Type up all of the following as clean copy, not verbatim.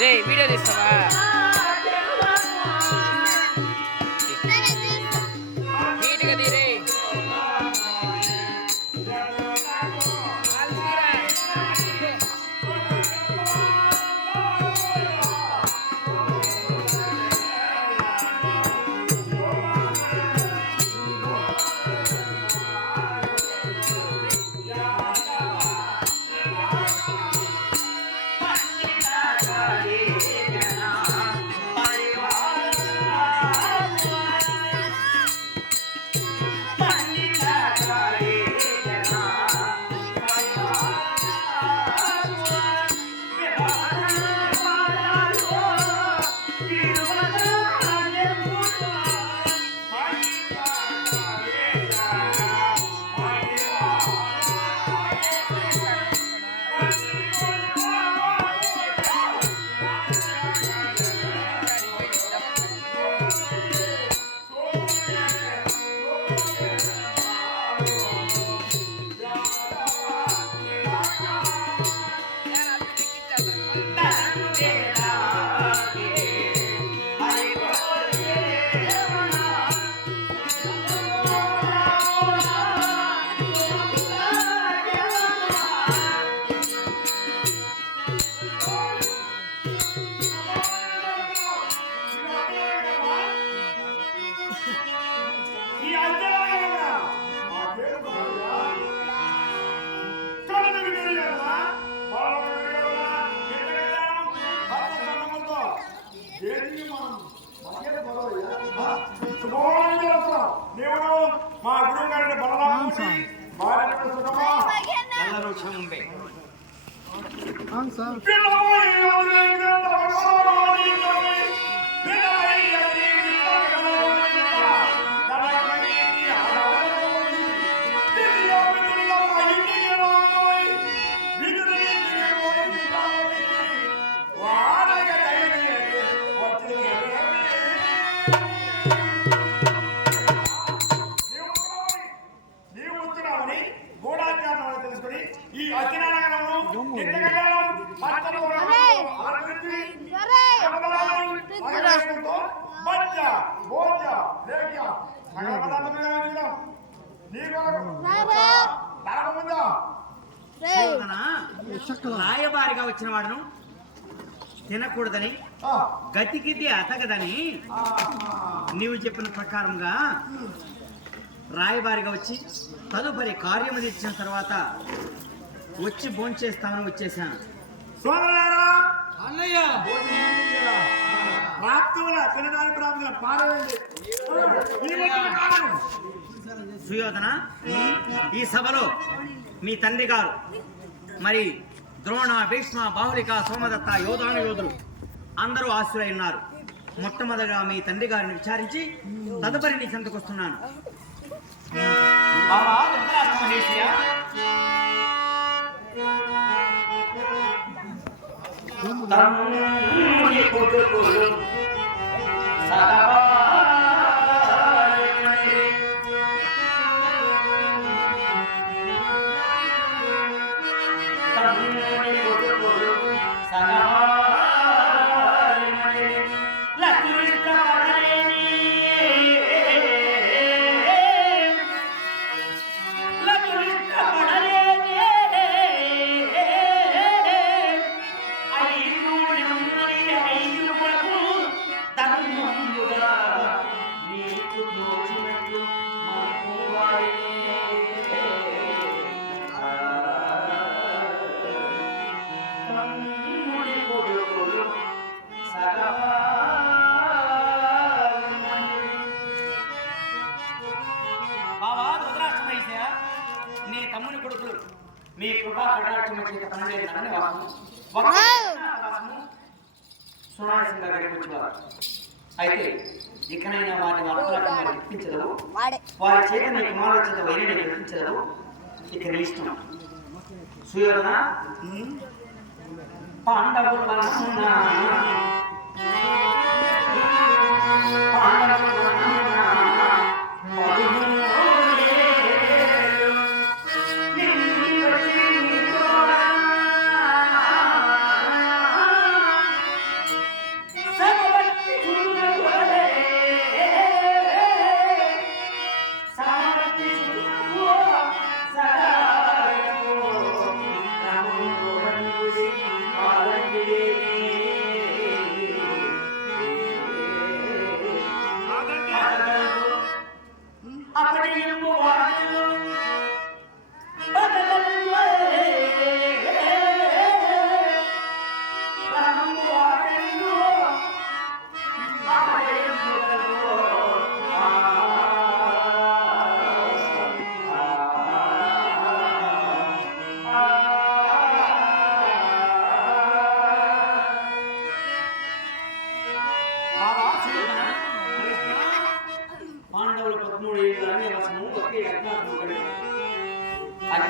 రే video తీస్తావా? నీట్గా తీరే. మా గురువు గారి బలరాముడి ಎಲ್ಲರೂ ಕ್ಷಮೆ ఈ అతినాగరమును రాయబారిగా వచ్చిన వాడును తినకూడదని గతికిది అతగదని నీవు చెప్పిన ప్రకారంగా రాయబారిగా వచ్చి తదుపరి కార్యము తెచ్చిన తర్వాత వచ్చి భోంచేస్తామని వచ్చేసాను. సోదరులారా, అన్నయ్య సుయోధన, ఈ సభలో మీ తండ్రి గారు మరి ద్రోణ, భీష్మ, బాహులిక, సోమదత్త, యోధాను యోధులు అందరూ ఆశులై ఉన్నారు. మొట్టమొదటిగా మీ తండ్రి గారిని విచారించి తదుపరి నీ చెంతకు వస్తున్నాను. నీ తమ్ముని కొడుకులు మీ కృపా కటాక్షము చేత పనిచేస్తానని అయితే ఇకనైనా వారి వార్తలను గుర్తించదు, వారి చేత నీ కుమారుల చేత వైరిని గుర్తించదు. ఇక నీ ఇష్టం. సుయోధన, పాండవుల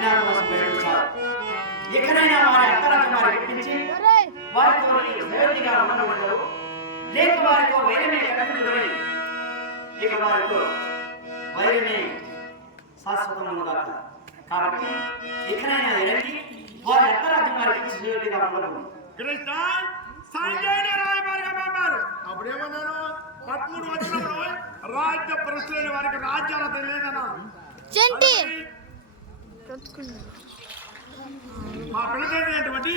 అజ్ఞాతవాసం పెట్టించారు. ఎక్కడైనా వారి అంతరాత్మ రెట్టించి వారితో సయోధిగా ఉండకూడదు, లేక వారితో వైరమే కట్టుకుని ఇక వారితో వైరమే శాశ్వతముగా. కాబట్టి ఎక్కడైనా ఎరండి వారి అంతరాత్మ రెట్టించి సయోధిగా ఉండకూడదు. కృష్ణ సంజయ్ రాయబారిగా పంపారు. అప్పుడేమన్నాను 13 వచ్చినప్పుడు రాజ్య ప్రశ్న వారికి రాజ్యాల తెలియదన్నాను. మా పిల్లలైనటువంటి